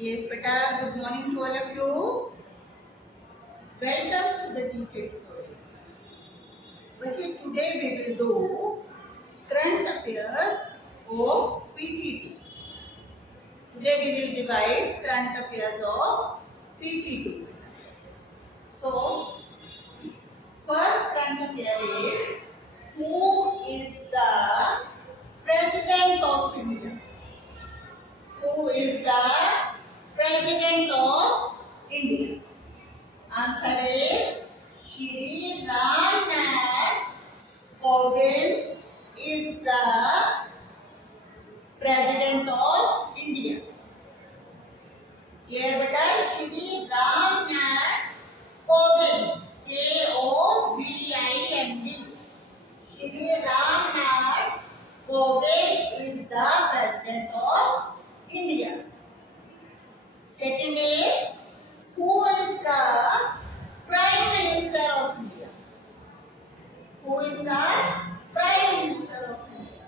Yes, beta. Good morning to all of you. Welcome to the GK tutorial. बच्चे, today we will do current affairs of PT2. Today we will revise current affairs of PT2. So, first current affair is who is the President of India? Who is the President of India? Answer is Shri Ram Nath Kovind is the President of India. Here beta Shri Ram Nath Kovind, Kovind. Shri Ram Nath Kovind is the President of India. Second is who is the Prime Minister of India? Who is the Prime Minister of India?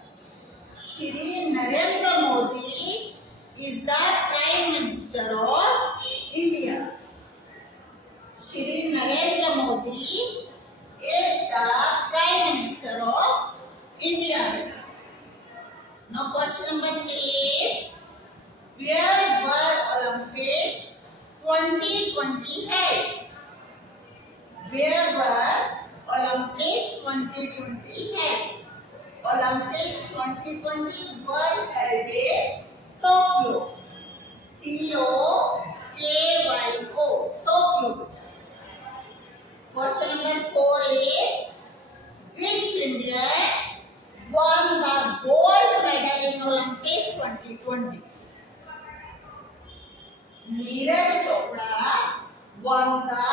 Shri Narendra Modi is the Prime Minister of India. Shri Narendra Modi is the Prime Minister of India. Now question number 3 is where were Olympics 2020 held? Where were Olympics 2020 held? Olympics 2020 were held in Tokyo. Tokyo. Tokyo. Question number 4 is which Indian won the gold medal in Olympics 2020? Neeraj Chopra won the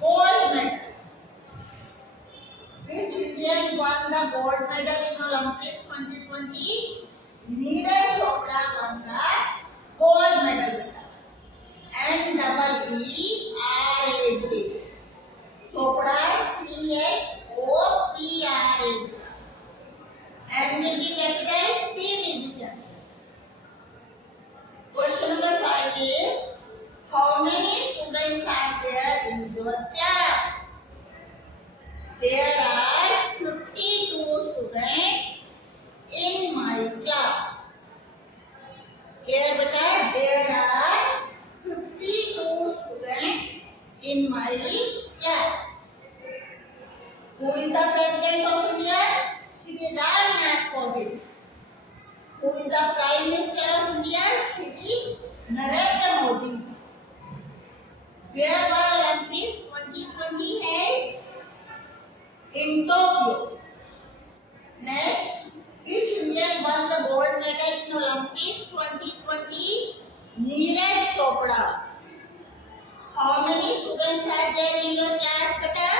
gold medal. Which Indian won the gold medal in Olympics 2020? Neeraj Chopra won the gold medal. NEERAJ. Chopra CHOPRA. N will be capital, C will be capital. Question number 5 is how many students are there in your class? There are 52 students in my class. Here beta, there are 52 students in my class. Who is the President of India? Shri Ram Nath Kovind. Who is the Prime Minister of India? Shri Narendra Modi. Where were Olympics 2020 held? In Tokyo. Next, which Indian won the gold medal in Olympics 2020? Neeraj Chopra. How many students are there in your class, beta?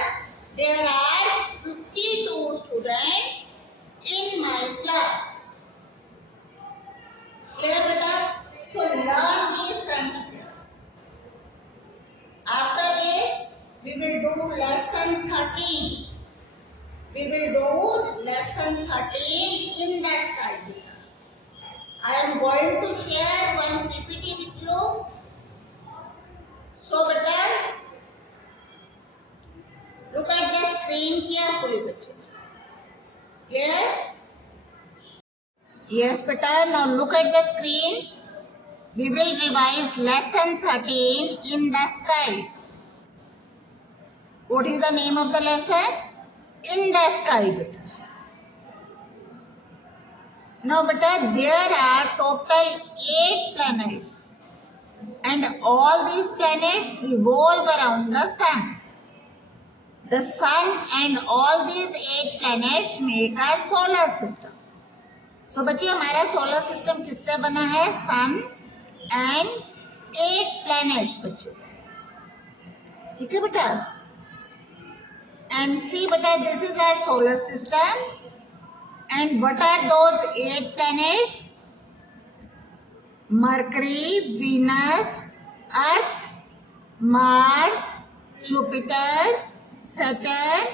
There are 52 students in my class. Clear, beta? So learn these current affairs. After this, we will do lesson 13. We will do lesson 13 in the sky. I am going to share one PPT with you. So beta, look at the screen carefully. Here. Yes beta, now look at the screen. We will revise lesson 13 in the sky. What is the name of the lesson? In the sky beta. Now beta, there are total 8 planets and all these planets revolve around the sun. The sun and all these 8 planets make our solar system. So बच्चे हमारा solar system किससे बना है? सन and 8 planets बच्चे. ठीक है बेटा? And see beta, this is our solar system. And what are those 8 planets? Mercury, Venus, Earth, Mars, Jupiter, Saturn,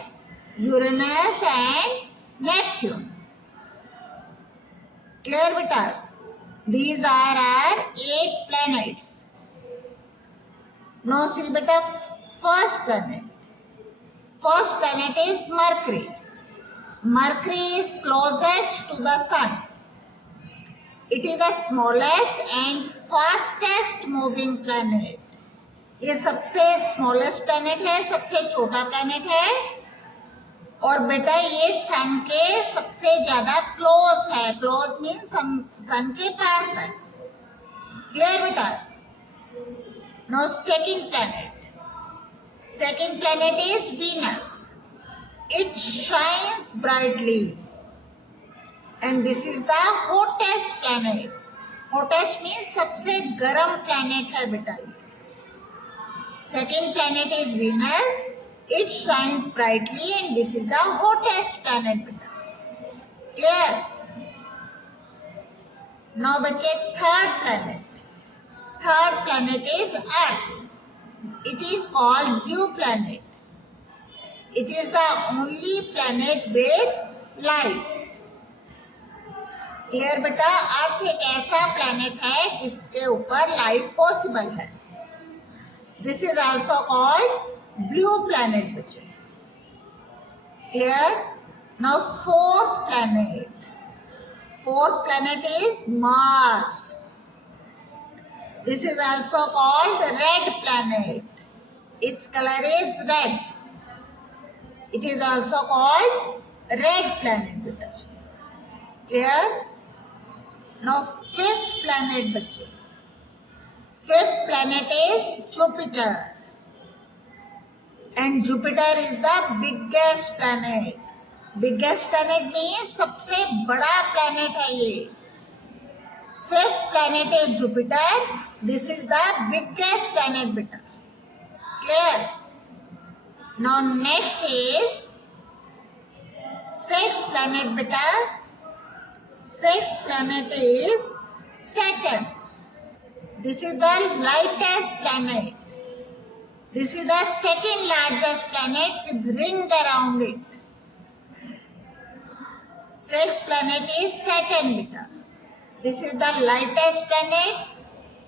Uranus and Neptune. Clear beta? These are our 8 planets. Now see beta, first planet. First planet is Mercury. Mercury is closest to the sun. It is the smallest and fastest moving planet. ये सबसे smallest planet है, सबसे छोटा planet है, और बेटा ये सन के सबसे ज्यादा क्लोज है. क्लोज मीन्स सन के पास है. क्लियर बेटा? No second planet. Second planet is Venus. It shines brightly and this is the hottest planet. Hottest means सबसे गर्म प्लैनेट है बेटा. Second planet is Venus. It shines brightly and this is the hottest planet. Clear? Now बच्चे third planet. Third planet is Earth. It is called dew planet. It is the only planet with life. Clear बेटा? Earth एक ऐसा planet है जिसके ऊपर life possible है. This is also called blue planet, बच्चे. Clear? Now fourth planet. Fourth planet is Mars. This is also called red planet. Its color is red. It is also called red planet, beta. Clear? Now fifth planet, बच्चे. Fifth planet is Jupiter, and Jupiter is the biggest planet. Biggest planet means सबसे बड़ा planet है ये. Fifth planet is Jupiter. This is the biggest planet beta. Clear? Now next is sixth planet beta. Sixth planet is Saturn. This is the lightest planet. This is the second largest planet with ring around it. Sixth planet is Saturn beta. This is the lightest planet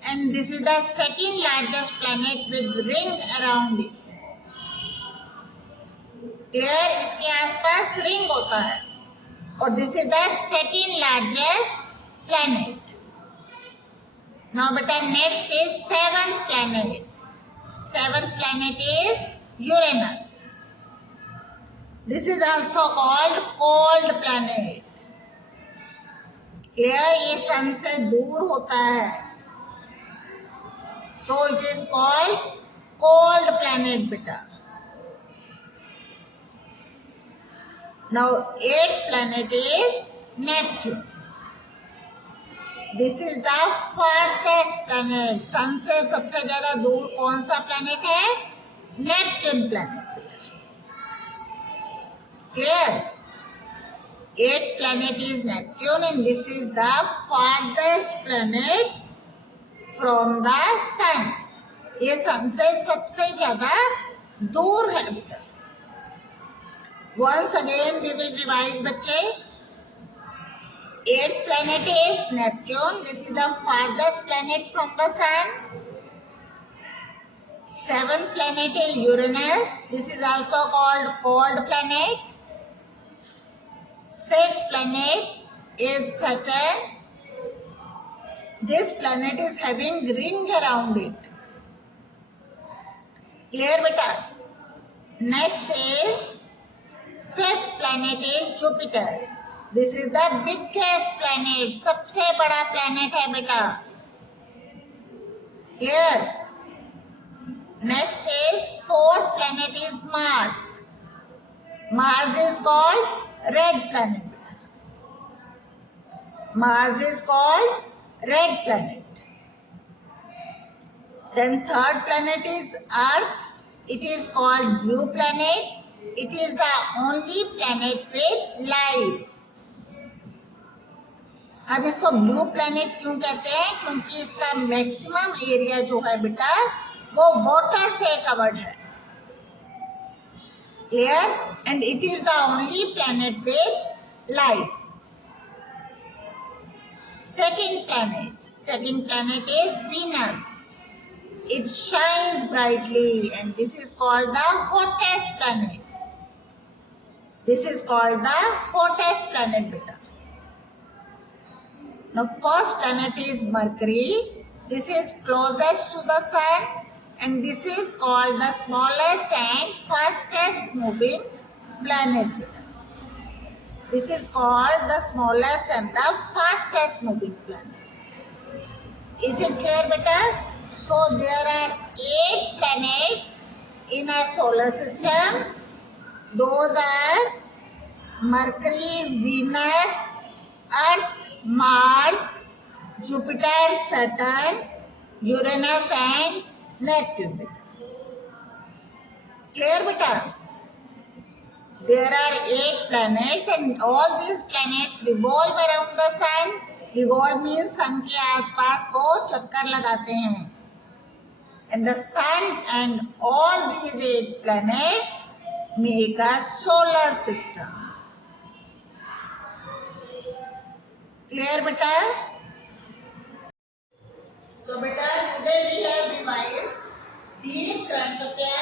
and this is the second largest planet with ring around it. Clear? इसके आसपास ring होता है. और this is the second largest planet. Now beta, next is seventh planet. Seventh planet is Uranus. This is also called cold planet. Here ये सन से दूर होता है. So it is called cold planet beta. Now eighth planet is Neptune. This is the farthest planet. सन से सबसे ज्यादा दूर कौन सा planet है? Neptune planet. Clear? Eighth planet is Neptune and this is the farthest planet from the sun. ये सन से सबसे ज्यादा दूर है बेटा. Once again we will revise बच्चे. Eighth planet is Neptune. This is the farthest planet from the sun. Seventh planet is Uranus. This is also called cold planet. Sixth planet is Saturn. This planet is having ring around it. Clear beta? Next is fifth planet is Jupiter. This is the biggest planet. सबसे बड़ा planet है बेटा. Here. Next is fourth planet is Mars. Mars is called red planet. Mars is called red planet. Then third planet is Earth. It is called blue planet. It is the only planet with life. अब इसको blue planet क्यों कहते हैं? क्योंकि इसका maximum area जो है बेटा वो वाटर से कवर्ड है. Clear? And it is the only planet with life. Second planet is Venus. It shines brightly, and this is called the hottest planet. This is called the hottest planet, beta. Now, first planet is Mercury. This is closest to the sun, and this is called the smallest and fastest moving planet. This is called the smallest and the fastest moving planet. Is it clear, beta? So there are 8 planets in our solar system. Those are Mercury, Venus, Earth, Mars, Jupiter, Saturn, Uranus and Neptune. Clear, beta? There are 8 planets and all these planets revolve around the sun. Revolve means sun के आसपास वो चक्कर लगाते हैं. And the sun and all these 8 planets make a solar system. Clear, beta? So, beta, today we have revised these current affairs.